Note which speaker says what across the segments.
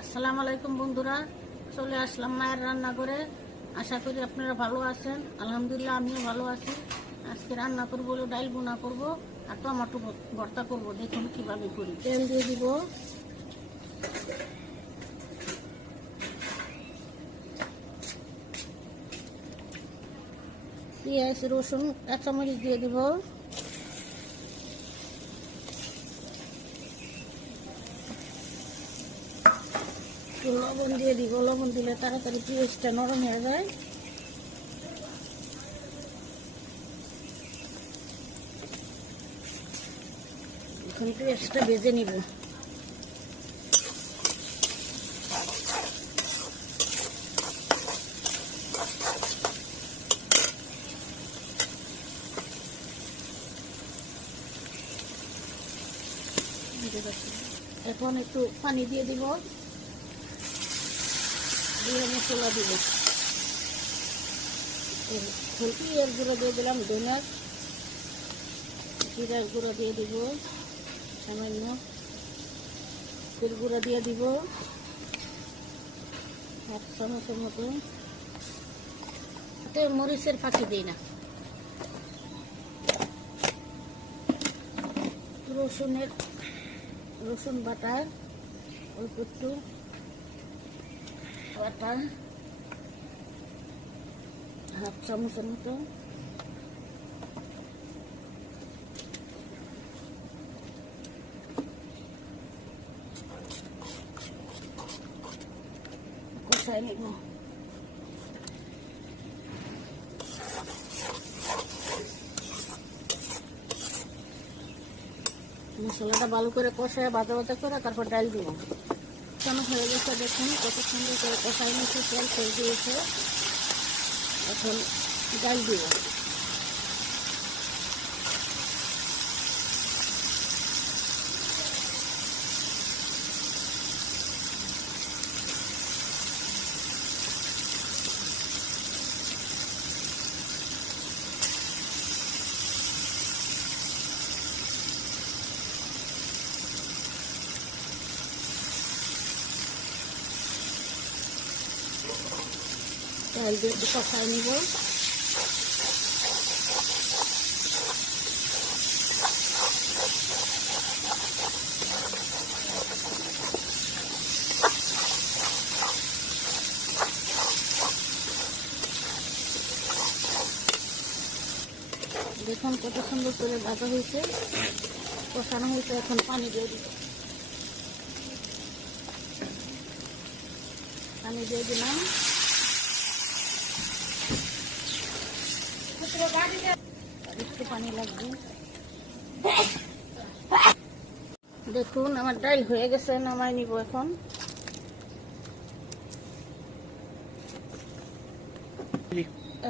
Speaker 1: আসসালামু আলাইকুম বন্ধুরা, চলে আসলাম মায়ের রান্না করে আশা করি আপনারা ভালো আছেন। আলহামদুলিল্লাহ, আমিও ভালো আছি। আজকে রান্না করব হলো ডাইল বোনা করব আর টমাটো ভর্তা করব। দেখুন কীভাবে করি। তেল দিয়ে দিব। পেঁয়াজ, রসুন কাঁচামরিচ দিয়ে দিব। একটু লবণ দিয়ে দিব, লবণ দিলে তাড়াতাড়ি পেঁয়াজটা নরম হয়ে যায়। এখন পেঁয়াজটা ভেজে নিব। এখন একটু পানি দিয়ে দিব। দিয়ে মশলা দিব। হলদির গুঁড়ো দিয়ে দিলাম ধনার। জিরার গুঁড়ো দিয়ে দিব, সামান্য তেল গুঁড়ো দিয়ে দিব। হাফ চামচের মতো। এতে মরিচের ফাঁকি দিই না। রসুনের, রসুন বাটা অল্প একটু বাটা হাফ চামচের মতো মশলাটা ভালো করে কষায় বাজা বাজা করে তারপর ডাল দিব কেন হয়ে গেছে দেখুন, কত সুন্দর করে কষাই নিচ্ছে তেল করে দিয়েছে। এখন ডাল দিব ডাল দিয়ে একটু কষাই নিব। দেখুন কত সুন্দর করে ভাজা হয়েছে। কষানো হয়েছে, এখন পানি দিয়ে দিব। পানি দিয়ে দিলাম। দেখুন, আমার ডাল হয়ে গেছে, নামাই নিব এখন।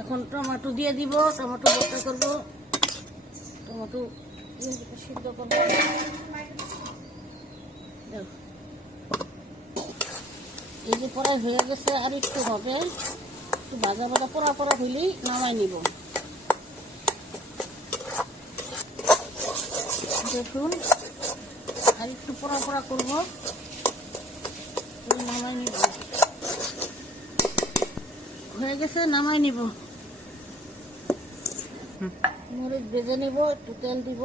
Speaker 1: এখন টমেটো দিয়ে দিব, টমেটো ভর্তা করব। টমেটো সিদ্ধ করব। এই যে পড়াই হয়ে গেছে, আর একটু হবে। একটু ভাজা ভাজা পড়া পড়া হইলেই নামাই নিব। দেখুন। আর একটু পড়া পড়া করব। নামাই নিব। হয়ে গেছে নামাই নিব। মরিচ ভেজে নিব একটু তেল দিব।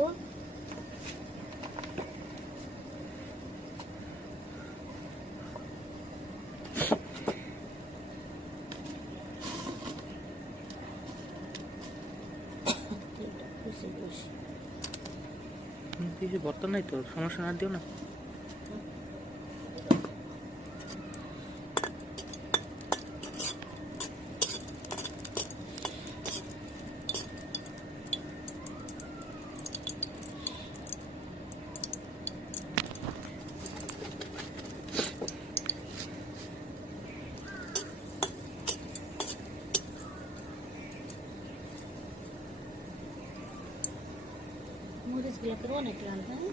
Speaker 2: হুম, কিছু বর্তমান নাই তো সমস্যা না দিও না?
Speaker 1: মরিচগুলো করে অনেক লাল হ্যাঁ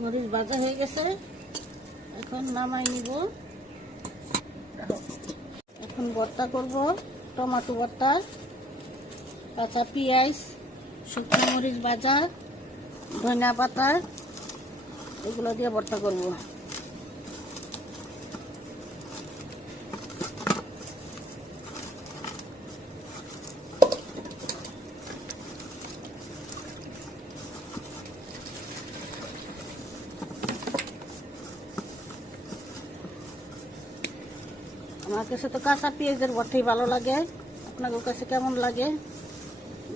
Speaker 1: মরিচ ভাজা হয়ে গেছে। এখন নামাই নিব। এখন ভর্তা করব, টমেটো ভর্তা, কাঁচা পেঁয়াজ শুকনো মরিচ ভাজা, ধনিয়া পাতা, এগুলো দিয়ে ভর্তা করব। আমার কাছে তো কাঁচা পেঁয়াজের ভর্তাই ভালো লাগে। আপনাদের কাছে কেমন লাগে?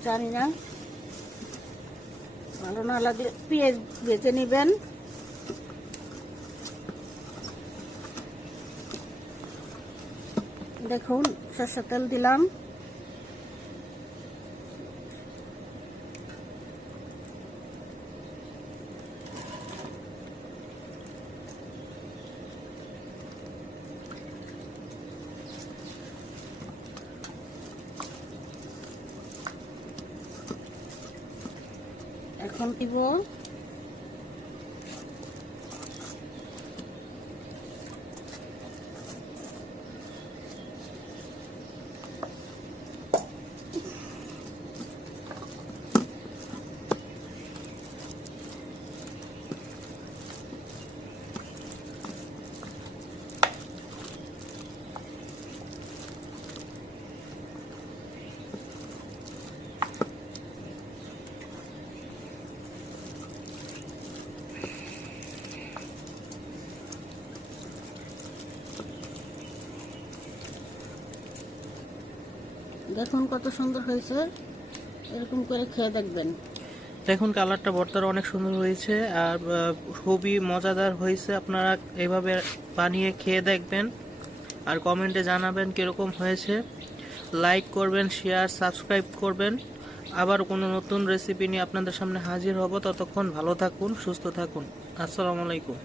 Speaker 1: জানি না। ভালো না লাগলে পেঁয়াজ ভেজে নেবেন। দেখুন সরষের তেল দিলাম। এখন দিব দেখুন কত সুন্দর হয়েছে। এরকম করে খেয়ে দেখবেন।
Speaker 2: দেখুন, কালারটা ভর্তার অনেক সুন্দর হয়েছে, আর খুবই মজাদার হয়েছে। আপনারা এভাবে বানিয়ে খেয়ে দেখবেন, আর কমেন্টে জানাবেন কীরকম হয়েছে। লাইক করবেন, শেয়ার, সাবস্ক্রাইব করবেন। আবার কোনো নতুন রেসিপি নিয়ে আপনাদের সামনে হাজির হব। ততক্ষণ ভালো থাকুন, সুস্থ থাকুন। আসসালামু আলাইকুম।